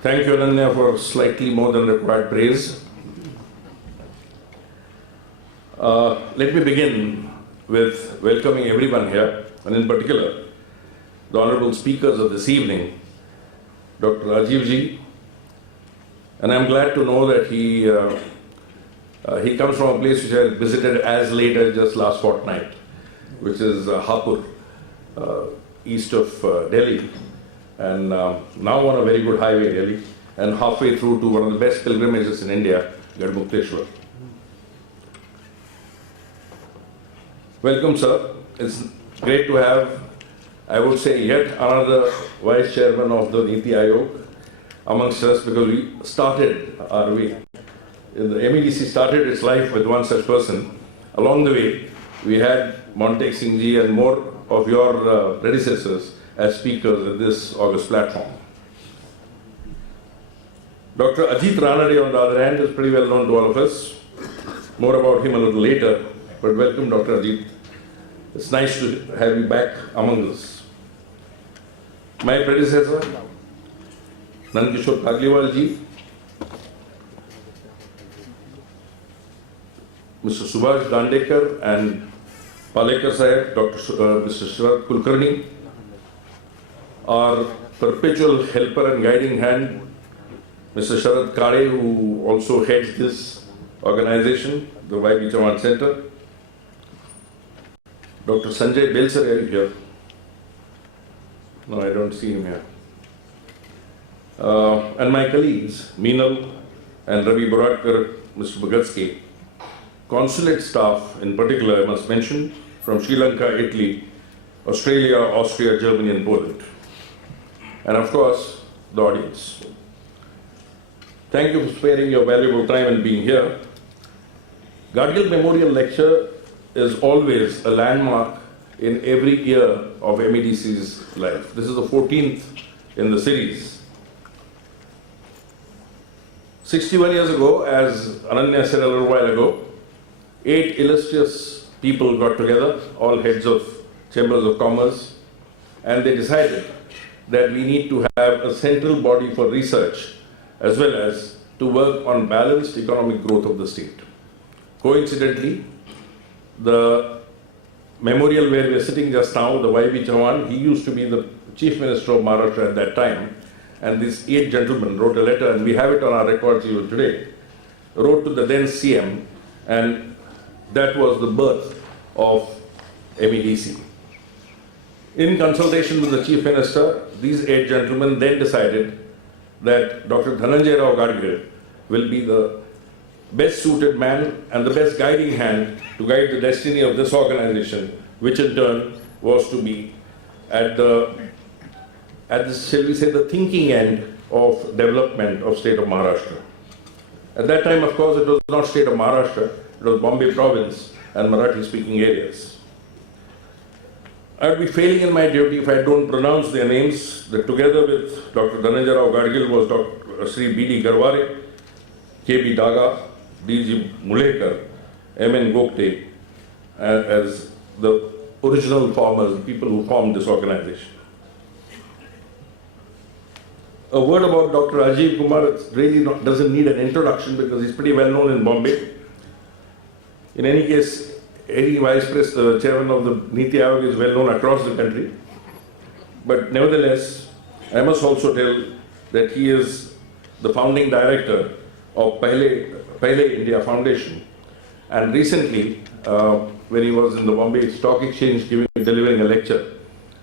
Thank you, Ananya, for slightly more than required praise. Let me begin with welcoming everyone here, and in particular, the honorable speakers of this evening, Dr. Rajiv ji, and I'm glad to know that he comes from a place which I visited as late as just last fortnight, which is Hapur, east of Delhi, and now on a very good highway really, and halfway through to one of the best pilgrimages in India, Garhmukteshwar. Welcome, sir. It's great to have, I would say, yet another Vice Chairman of the Niti Aayog amongst us, because we started our way. The MEDC started its life with one such person. Along the way, we had Montek Singh ji and more of your predecessors as speakers at this august platform. Dr. Ajit Ranade, on the other hand, is pretty well known to all of us. More about him a little later, but welcome, Dr. Ajit. It's nice to have you back among us. My predecessor, Nandkishore Kagliwal ji, Mr. Subhash Dandekar and Palekar Sahib, Mr. Sharad Kulkarni, our perpetual helper and guiding hand, Mr. Sharad Kade, who also heads this organization, the YB Chavan Center, Dr. Sanjay Belsar, are you here? No, I don't see him here. And my colleagues, Meenal and Ravi Boratkar, Mr. Bagatsky, consulate staff in particular, I must mention, from Sri Lanka, Italy, Australia, Austria, Germany, and Poland. And of course, the audience. Thank you for sparing your valuable time and being here. R.Gadgil Memorial Lecture is always a landmark in every year of MEDC's life. This is the 14th in the series. 61 years ago, as Ananya said a little while ago, 8 illustrious people got together, all heads of chambers of commerce, and they decided that we need to have a central body for research as well as to work on balanced economic growth of the state. Coincidentally, the memorial where we are sitting just now, the YB Chavan, he used to be the Chief Minister of Maharashtra at that time, and these 8 gentlemen wrote a letter, and we have it on our records even today, wrote to the then CM, and that was the birth of MEDC. In consultation with the Chief Minister, these 8 gentlemen then decided that Dr. Dhananjay Rao R.Gadgil will be the best suited man and the best guiding hand to guide the destiny of this organization, which in turn was to be at the, shall we say, the thinking end of development of state of Maharashtra. At that time, of course, it was not state of Maharashtra, it was Bombay province and Marathi-speaking areas. I would be failing in my duty if I don't pronounce their names, that together with Dr. Dhananjay Rao R.Gadgil was Dr. Sri B.D. Garware, K.B. Daga, D.G. Mulekar, M.N. Gopte, as the original formers, people who formed this organization. A word about Dr. Rajiv Kumar, it really doesn't need an introduction because he's pretty well known in Bombay. In any case, any vice chairman of the Niti Aayog is well known across the country. But nevertheless, I must also tell that he is the founding director of Pehle India Foundation. And recently, when he was in the Bombay Stock Exchange delivering a lecture,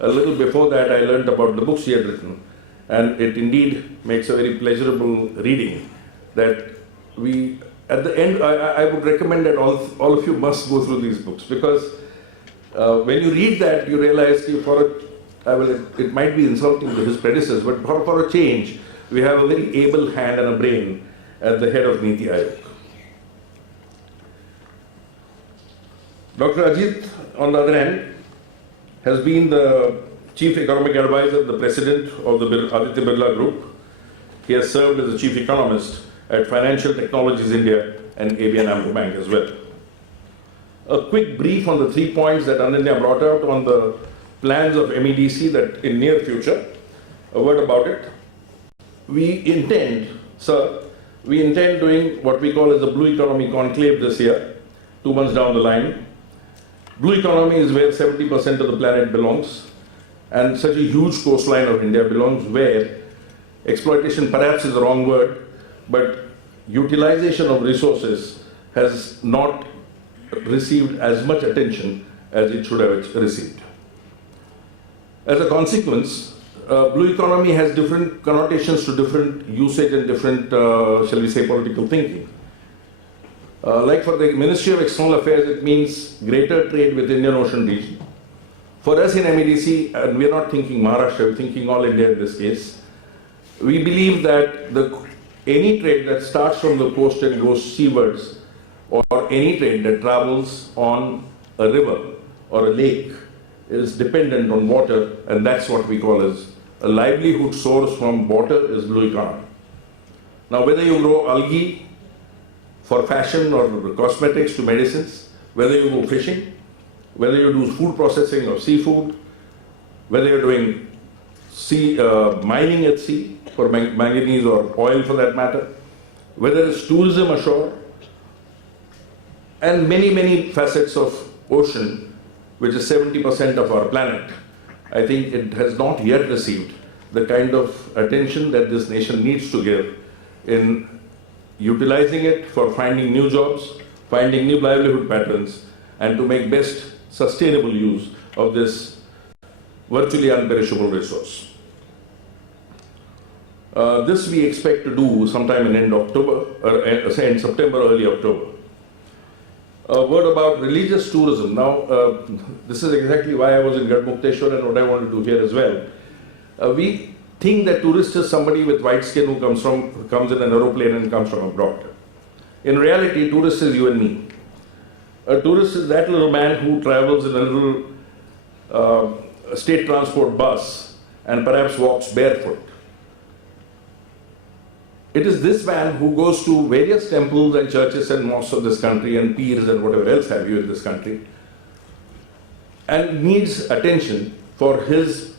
a little before that I learned about the books he had written. And it indeed makes a very pleasurable reading that we, at the end, I would recommend that all of you must go through these books, because when you read that, you realize it might be insulting to his predecessors, but for a change, we have a very able hand and a brain at the head of Niti Aayog. Dr. Ajit, on the other hand, has been the Chief Economic Advisor, the President of the Aditya Birla Group. He has served as the Chief Economist at Financial Technologies India and ABN AMRO Bank as well. A quick brief on the 3 points that Ananya brought out on the plans of MEDC that in near future. A word about it. we intend, sir, we intend doing what we call as the Blue Economy Conclave this year, 2 months down the line. Blue economy is where 70% of the planet belongs, and such a huge coastline of India belongs where exploitation perhaps is the wrong word, but utilization of resources has not received as much attention as it should have received. As a consequence, blue economy has different connotations to different usage and different, shall we say, political thinking. Like for the Ministry of External Affairs, it means greater trade with Indian Ocean region. For us in MEDC, and we are not thinking Maharashtra, we are thinking all India in this case, we believe that any trade that starts from the coast and goes seawards, or any trade that travels on a river or a lake, is dependent on water, and that's what we call as a livelihood source from water is blue economy. Now, whether you grow algae for fashion or cosmetics to medicines, whether you go fishing, whether you do food processing or seafood, whether you're doing mining at sea for manganese or oil for that matter, whether it's tourism ashore, and many, many facets of ocean, which is 70% of our planet, I think it has not yet received the kind of attention that this nation needs to give in utilizing it for finding new jobs, finding new livelihood patterns, and to make best sustainable use of this virtually unperishable resource. This we expect to do sometime in end October, or say in September, early October. A word about religious tourism. Now, this is exactly why I was in Gadmukteshwar and what I want to do here as well. We think that tourist is somebody with white skin who comes in an aeroplane and comes from abroad. In reality, tourist is you and me. A tourist is that little man who travels in a little state transport bus and perhaps walks barefoot. It is this man who goes to various temples and churches and mosques of this country and pirs and whatever else have you in this country and needs attention for his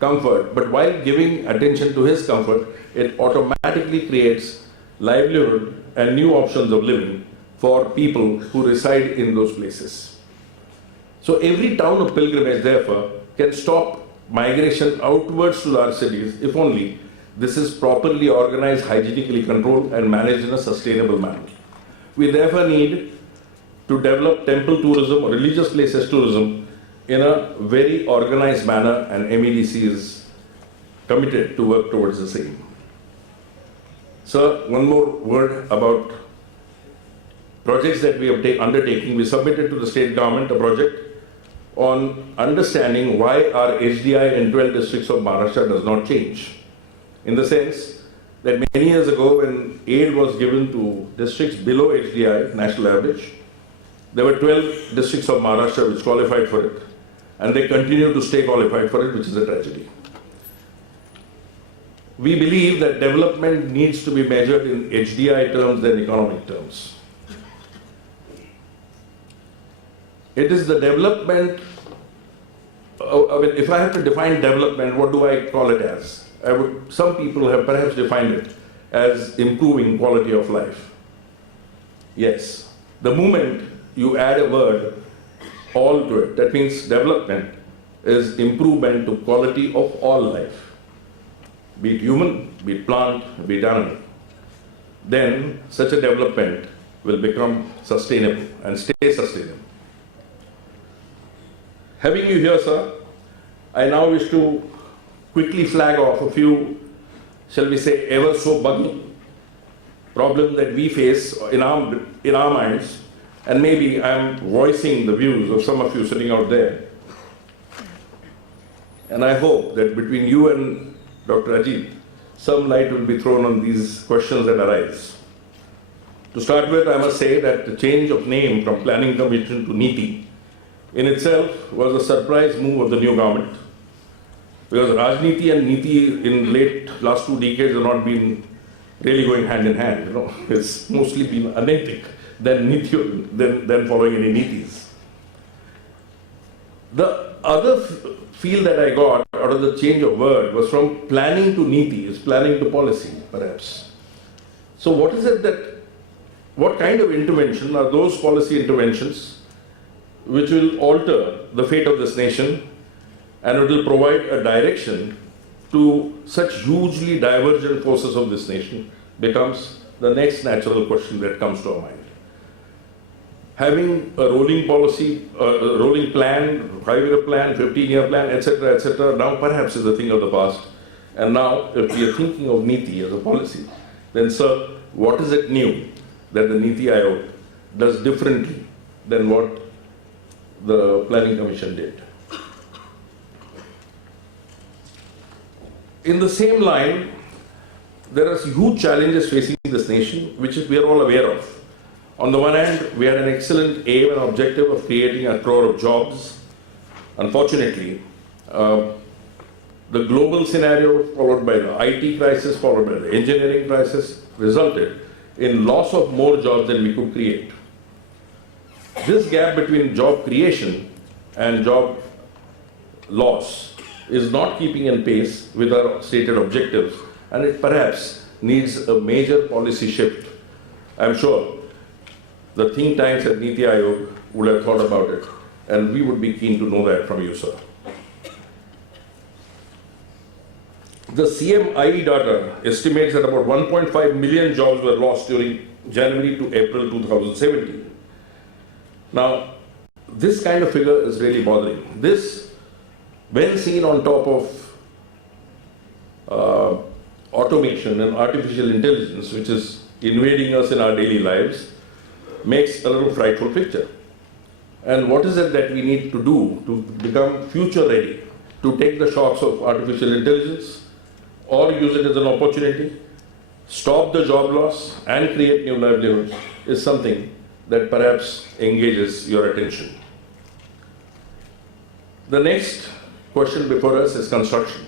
comfort. But while giving attention to his comfort, it automatically creates livelihood and new options of living for people who reside in those places. So every town of pilgrimage, therefore, can stop migration outwards to our cities if only this is properly organized, hygienically controlled, and managed in a sustainable manner. We therefore need to develop temple tourism or religious places tourism in a very organized manner, and MEDC is committed to work towards the same. Sir, one more word about projects that we have undertaking. We submitted to the state government a project on understanding why our HDI in 12 districts of Maharashtra does not change. In the sense that many years ago, when aid was given to districts below HDI, national average, there were 12 districts of Maharashtra which qualified for it, and they continue to stay qualified for it, which is a tragedy. We believe that development needs to be measured in HDI terms than economic terms. It is the development, if I have to define development, what do I call it as? Some people have perhaps defined it as improving quality of life. Yes, the moment you add a word all to it, that means development is improvement to quality of all life, be it human, be it plant, be it animal. Then such a development will become sustainable and stay sustainable. Having you here, sir, I now wish to quickly flag off a few, shall we say, ever so buggy problems that we face in our minds, and maybe I'm voicing the views of some of you sitting out there. And I hope that between you and Dr. Ajit, some light will be thrown on these questions that arise. To start with, I must say that the change of name from Planning Commission to NITI in itself was a surprise move of the new government. Because Rajniti and Niti in last 2 decades have not been really going hand in hand. It's mostly been anaitic than following any Nitis. The other feel that I got out of the change of word was from planning to niti, is planning to policy, perhaps. So what is it that, what kind of intervention are those policy interventions which will alter the fate of this nation and it will provide a direction to such hugely divergent forces of this nation becomes the next natural question that comes to our mind. Having a rolling policy, a rolling plan, 5-year plan, 15-year plan, etc., now perhaps is a thing of the past. And now, if we are thinking of Niti as a policy, then sir, what is it new that the Niti Aayog does differently than what the Planning Commission did? In the same line, there are huge challenges facing this nation, which we are all aware of. On the one hand, we had an excellent aim and objective of creating 1 crore of jobs. Unfortunately, the global scenario, followed by the IT crisis, followed by the engineering crisis, resulted in loss of more jobs than we could create. This gap between job creation and job loss is not keeping in pace with our stated objectives, and it perhaps needs a major policy shift. I'm sure the think tanks at Niti Aayog would have thought about it, and we would be keen to know that from you, sir. The CMIE data estimates that about 1.5 million jobs were lost during January to April 2017. Now, this kind of figure is really bothering. This, when seen on top of automation and artificial intelligence, which is invading us in our daily lives, makes a little frightful picture. And what is it that we need to do to become future ready, to take the shocks of artificial intelligence or use it as an opportunity, stop the job loss and create new livelihoods, is something that perhaps engages your attention. The next question before us is construction.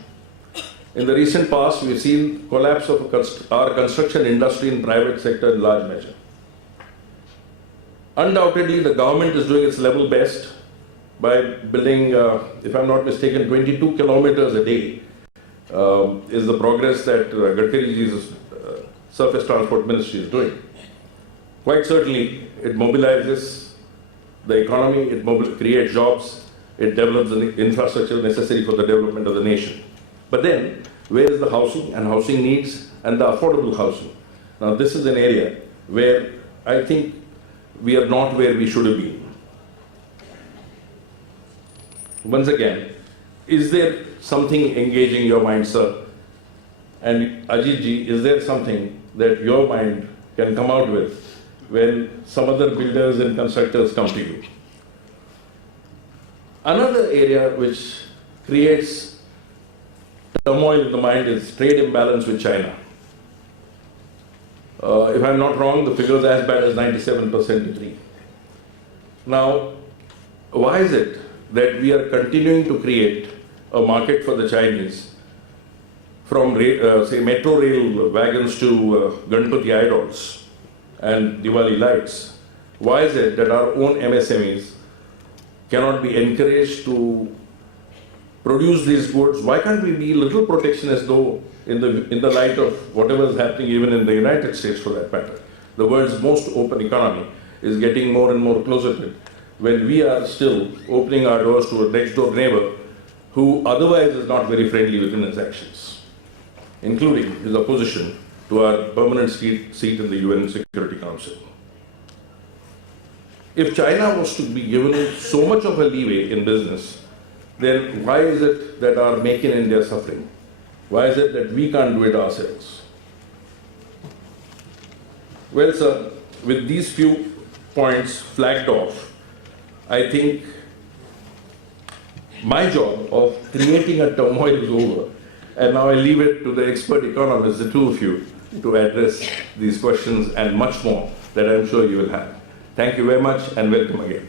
In the recent past, we've seen collapse of our construction industry in private sector in large measure. Undoubtedly, the government is doing its level best by building, if I'm not mistaken, 22 kilometers a day is the progress that R.Gadgil's Surface Transport Ministry is doing. Quite certainly, it mobilizes the economy, it creates jobs, it develops the infrastructure necessary for the development of the nation. But then, where is the housing and housing needs and the affordable housing? Now, this is an area where I think we are not where we should have been. Once again, is there something engaging your mind, sir? And Ajit ji, is there something that your mind can come out with when some other builders and constructors come to you? Another area which creates turmoil in the mind is trade imbalance with China. If I'm not wrong, the figure is as bad as 97% decrease. Now, why is it that we are continuing to create a market for the Chinese, from say metro rail wagons to Ganpati idols and Diwali lights? Why is it that our own MSMEs cannot be encouraged to produce these goods? Why can't we be a little protectionist, though, in the light of whatever is happening even in the United States, for that matter? The world's most open economy is getting more and more closer to it, when we are still opening our doors to a next-door neighbor who otherwise is not very friendly within his actions, including his opposition to our permanent seat in the UN Security Council. If China was to be given so much of a leeway in business, then why is it that our Make in India is suffering? Why is it that we can't do it ourselves? Well, sir, with these few points flagged off, I think my job of creating a turmoil is over, and now I leave it to the expert economists, the two of you, to address these questions and much more that I'm sure you will have. Thank you very much and welcome again.